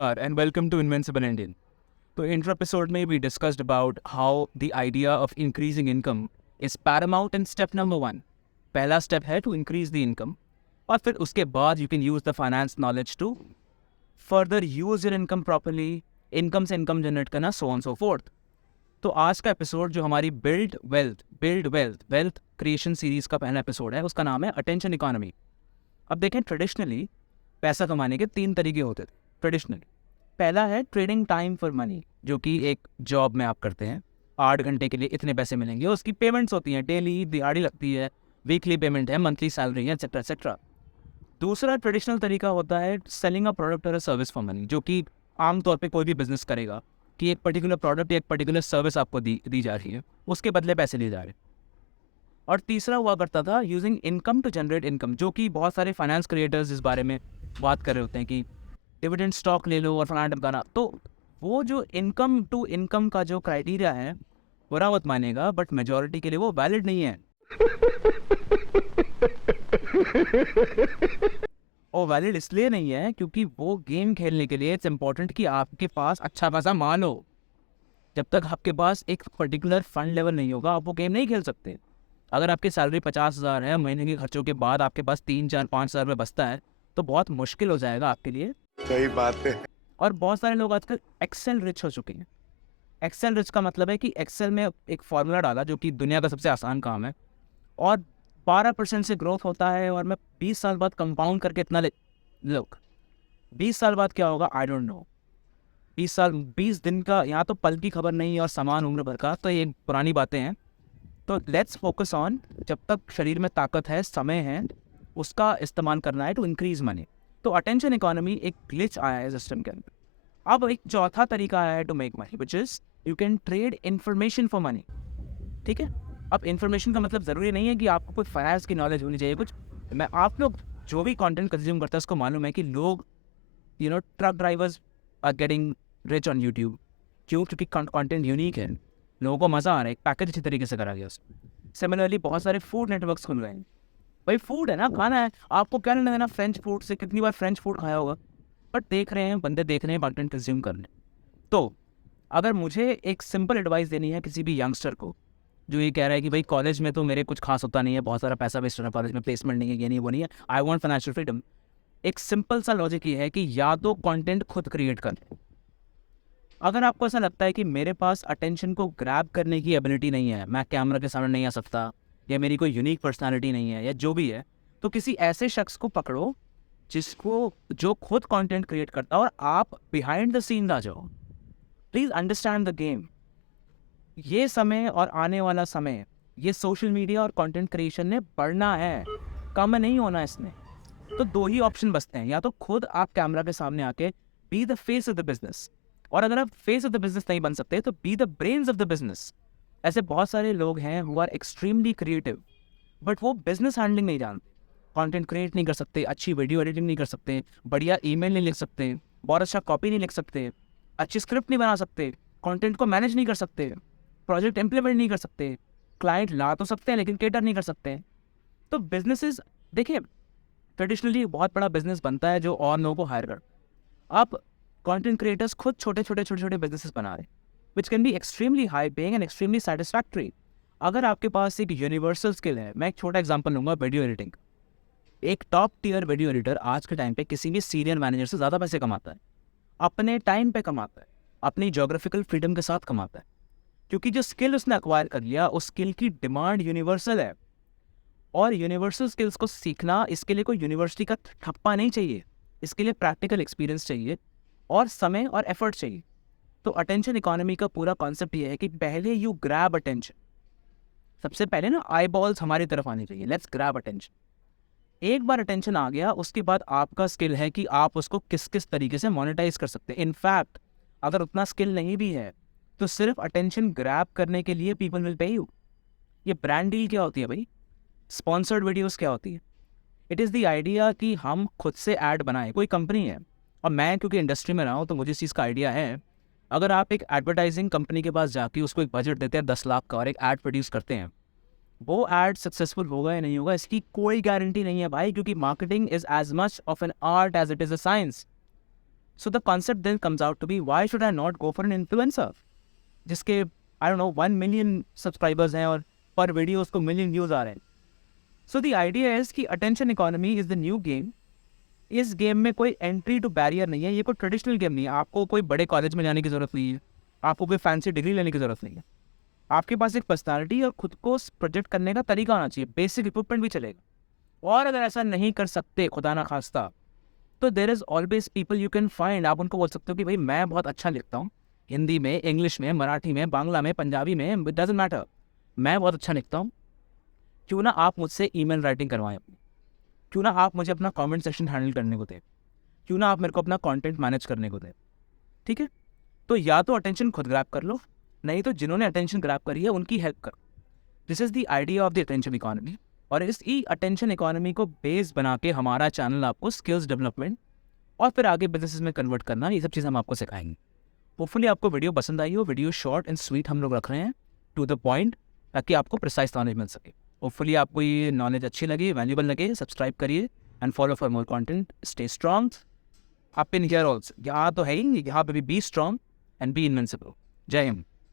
And welcome to Invincible Indian. So, in the episode, we discussed about how the idea of increasing income is paramount in step number one. पहला step है to increase the income, और फिर उसके बाद you can use the finance knowledge to further use your income properly, income से income generate करना, so on so forth. तो आज का एपिसोड जो हमारी वेल्थ क्रिएशन सीरीज का पहला एपिसोड है, उसका नाम है अटेंशन इकोनॉमी. अब देखें, ट्रेडिशनली पैसा कमाने के 3 तरीके होते थे. ट्रेडिशनली पहला है ट्रेडिंग टाइम फॉर मनी, जो कि एक जॉब में आप करते हैं. 8 घंटे के लिए इतने पैसे मिलेंगे, उसकी पेमेंट्स होती हैं, डेली दिहाड़ी लगती है, वीकली पेमेंट है, मंथली सैलरी है, एक्सेट्रा एक्सेट्रा. दूसरा ट्रेडिशनल तरीका होता है सेलिंग अ प्रोडक्ट और अ सर्विस फॉर मनी, जो कि आमतौर पे कोई भी बिजनेस करेगा कि एक पर्टिकुलर प्रोडक्ट या एक पर्टिकुलर सर्विस आपको दी जा रही है, उसके बदले पैसे लिए जा रहे हैं. और तीसरा हुआ करता था using income to generate income, जो कि बहुत सारे फाइनेंस क्रिएटर्स इस बारे में बात कर रहे होते हैं कि डिविडेंड स्टॉक ले लो और फलाना ढमकाना. तो वो जो इनकम टू इनकम का जो क्राइटेरिया है, बुरा मत मानेगा, बट मेजॉरिटी के लिए वो वैलिड नहीं है. और वैलिड इसलिए नहीं है क्योंकि वो गेम खेलने के लिए इट्स इम्पोर्टेंट कि आपके पास अच्छा खासा माल हो. जब तक आपके पास एक पर्टिकुलर फंड लेवल नहीं होगा, आप वो गेम नहीं खेल सकते. अगर आपकी सैलरी 50,000 है, महीने के खर्चों के बाद आपके पास 3, 4, 5 हज़ार रुपये बचता है, तो बहुत मुश्किल हो जाएगा आपके लिए. सही बात है. और बहुत सारे लोग आजकल एक्सेल रिच हो चुके हैं. एक्सेल रिच का मतलब है कि एक्सेल में एक फार्मूला डाला, जो कि दुनिया का सबसे आसान काम है, और 12% से ग्रोथ होता है, और मैं 20 साल बाद कंपाउंड करके इतना लोग 20 साल बाद क्या होगा आई डोंट नो. 20 दिन का, यहाँ तो पल की खबर नहीं है और समान उम्र भर का, तो ये पुरानी बातें हैं. तो लेट्स फोकस ऑन, जब तक शरीर में ताकत है, समय है, उसका इस्तेमाल करना है टू इंक्रीज मनी. तो अटेंशन इकोनॉमी एक ग्लिच आया है सिस्टम के अंदर. अब एक चौथा तरीका आया है to make money, which is you can trade information for money. ठीक है. अब इन्फॉर्मेशन का मतलब ज़रूरी नहीं है कि आपको कोई फाइनेंस की नॉलेज होनी चाहिए. कुछ मैं आप लोग जो भी कंटेंट कंज्यूम करते हैं उसको मालूम है कि लोग truck drivers are getting rich on YouTube. क्यों? क्योंकि कंटेंट यूनिक है, लोगों को मज़ा आ रहा है, एक पैकेज अच्छी तरीके से करा गया उसमें. सिमिलरली बहुत सारे फूड नेटवर्क्स खुल गए हैं. भाई फूड है ना, खाना है, आपको क्या लेना देना फ्रेंच फूड से. कितनी बार फ्रेंच फूड खाया होगा, बट देख रहे हैं बंदे, देख रहे हैं कंटेंट कंज्यूम करने. तो अगर मुझे एक सिंपल एडवाइस देनी है किसी भी यंगस्टर को जो ये कह रहा है कि भाई कॉलेज में तो मेरे कुछ खास होता नहीं है, बहुत सारा पैसा वेस्ट हो रहा है, कॉलेज में प्लेसमेंट नहीं है, ये नहीं वो नहीं है, आई वांट फाइनेंशियल फ्रीडम. एक सिंपल सा लॉजिक ये है कि या तो कंटेंट खुद क्रिएट कर. अगर आपको ऐसा लगता है कि मेरे पास अटेंशन को ग्रैब करने की एबिलिटी नहीं है, मैं कैमरा के सामने नहीं आ सकता, या मेरी कोई यूनिक पर्सनालिटी नहीं है, या जो भी है, तो किसी ऐसे शख्स को पकड़ो जो खुद कंटेंट क्रिएट करता है, और आप बिहाइंड द सीन आ जाओ. Please understand the game. ये समय और आने वाला समय, ये सोशल मीडिया और कंटेंट क्रिएशन ने बढ़ना है, कम नहीं होना इसने. तो 2 ही ऑप्शन बचते हैं, या तो खुद आप कैमरा के सामने आके be the face of the business, और अगर आप फेस ऑफ द बिजनेस नहीं बन सकते तो be the brains of the business. ऐसे बहुत सारे लोग हैं who are extremely creative, but वो बिजनेस हैंडलिंग नहीं जानते, कंटेंट क्रिएट नहीं कर सकते, अच्छी वीडियो एडिटिंग नहीं कर सकते, बढ़िया ईमेल नहीं लिख सकते, बहुत अच्छा कॉपी नहीं लिख सकते, अच्छी स्क्रिप्ट नहीं बना सकते, कंटेंट को मैनेज नहीं कर सकते, प्रोजेक्ट इम्प्लीमेंट नहीं कर सकते, क्लाइंट ला तो सकते हैं लेकिन केटर नहीं कर सकते. तो बिजनेसेस, देखिए, ट्रेडिशनली बहुत बड़ा बिजनेस बनता है जो और लोगों को हायर कर. आप कंटेंट क्रिएटर्स खुद छोटे छोटे बिजनेसेस बना रहे हैं, which can be extremely high paying and extremely satisfactory. अगर आपके पास एक यूनिवर्सल स्किल है, मैं एक छोटा एग्जांपल लूंगा वीडियो एडिटिंग. एक टॉप टीयर वीडियो एडिटर आज के टाइम पे किसी भी सीनियर मैनेजर से ज़्यादा पैसे कमाता है, अपने टाइम पे कमाता है, अपनी जोग्राफिकल फ्रीडम के साथ कमाता है, क्योंकि जो स्किल उसने एक्वायर कर लिया, उस स्किल की डिमांड यूनिवर्सल है. और यूनिवर्सल स्किल्स को सीखना, इसके लिए कोई यूनिवर्सिटी का ठप्पा नहीं चाहिए, इसके लिए प्रैक्टिकल एक्सपीरियंस चाहिए, और समय और एफर्ट चाहिए. तो अटेंशन इकोनॉमी का पूरा कॉन्सेप्ट ये है कि पहले यू ग्रैब अटेंशन. सबसे पहले ना आई बॉल्स हमारी तरफ आनी चाहिए, लेट्स ग्रैब अटेंशन. एक बार अटेंशन आ गया, उसके बाद आपका स्किल है कि आप उसको किस किस तरीके से मोनेटाइज कर सकते हैं. इनफैक्ट अगर उतना स्किल नहीं भी है तो सिर्फ अटेंशन ग्रैब करने के लिए पीपल विल पे यू. ये ब्रांड डील क्या होती है भाई, स्पॉन्सर्ड वीडियोस क्या होती है. इट इज़ द आइडिया कि हम खुद से ऐड बनाएं. कोई कंपनी है, और मैं क्योंकि इंडस्ट्री में रहा हूँ तो मुझे इस चीज़ का आइडिया है. अगर आप एक एडवर्टाइजिंग कंपनी के पास जाके उसको एक बजट देते हैं 10 लाख का, और एक ऐड प्रोड्यूस करते हैं, वो ऐड सक्सेसफुल होगा या नहीं होगा इसकी कोई गारंटी नहीं है भाई, क्योंकि marketing is as much of an art as it is a science. So the concept then comes out to be why should I not go for an influencer जिसके I don't know 1 million subscribers हैं और पर video उसको million views आ रहे हैं. So the idea is कि attention economy is the new game. इस game में कोई एंट्री टू बैरियर नहीं है. ये कोई ट्रेडिशनल गेम नहीं है. आपको कोई बड़े कॉलेज में जाने की ज़रूरत नहीं है. आपको कोई फैंसी डिग्री लेने की ज़रूरत नहीं है. आपके पास एक पर्सनालिटी और खुद को प्रोजेक्ट करने का तरीका होना चाहिए. बेसिक इक्विपमेंट भी चलेगा. और अगर ऐसा नहीं कर सकते खुदा ना खास्ता, तो there is always people you can find. आप उनको बोल सकते हो कि भाई मैं बहुत अच्छा लिखता हूँ, हिंदी में, इंग्लिश में, मराठी में, बांग्ला में, पंजाबी में, इट डजंट मैटर. मैं बहुत अच्छा लिखता हूँ. क्यों ना आप मुझसे ईमेल राइटिंग करवाएं अपनी. क्यों ना आप मुझे अपना कमेंट सेक्शन हैंडल करने को दें. क्यों ना आप मेरे को अपना कंटेंट मैनेज करने को दें. ठीक है. तो या तो अटेंशन खुद ग्रैब कर लो, नहीं तो जिन्होंने अटेंशन ग्रैब करी है उनकी हेल्प करो. This is the idea of the attention economy. और इस ई अटेंशन इकोनॉमी को बेस बना के हमारा चैनल आपको स्किल्स डेवलपमेंट और फिर आगे बिजनेस में कन्वर्ट करना, ये सब चीज़ हम आपको सिखाएंगे. होपफुली आपको वीडियो पसंद आई हो. वीडियो शॉर्ट एंड स्वीट हम लोग रख रहे हैं, टू द पॉइंट, ताकि आपको प्रिसाइज नॉलेज मिल सके. होपफुली आपको ये नॉलेज अच्छी लगे, वैल्यूबल लगे. सब्सक्राइब करिए and follow for more content. Stay strong up in here also. यहाँ तो है ही, यहाँ पे भी be strong and be invincible. जय हिंद.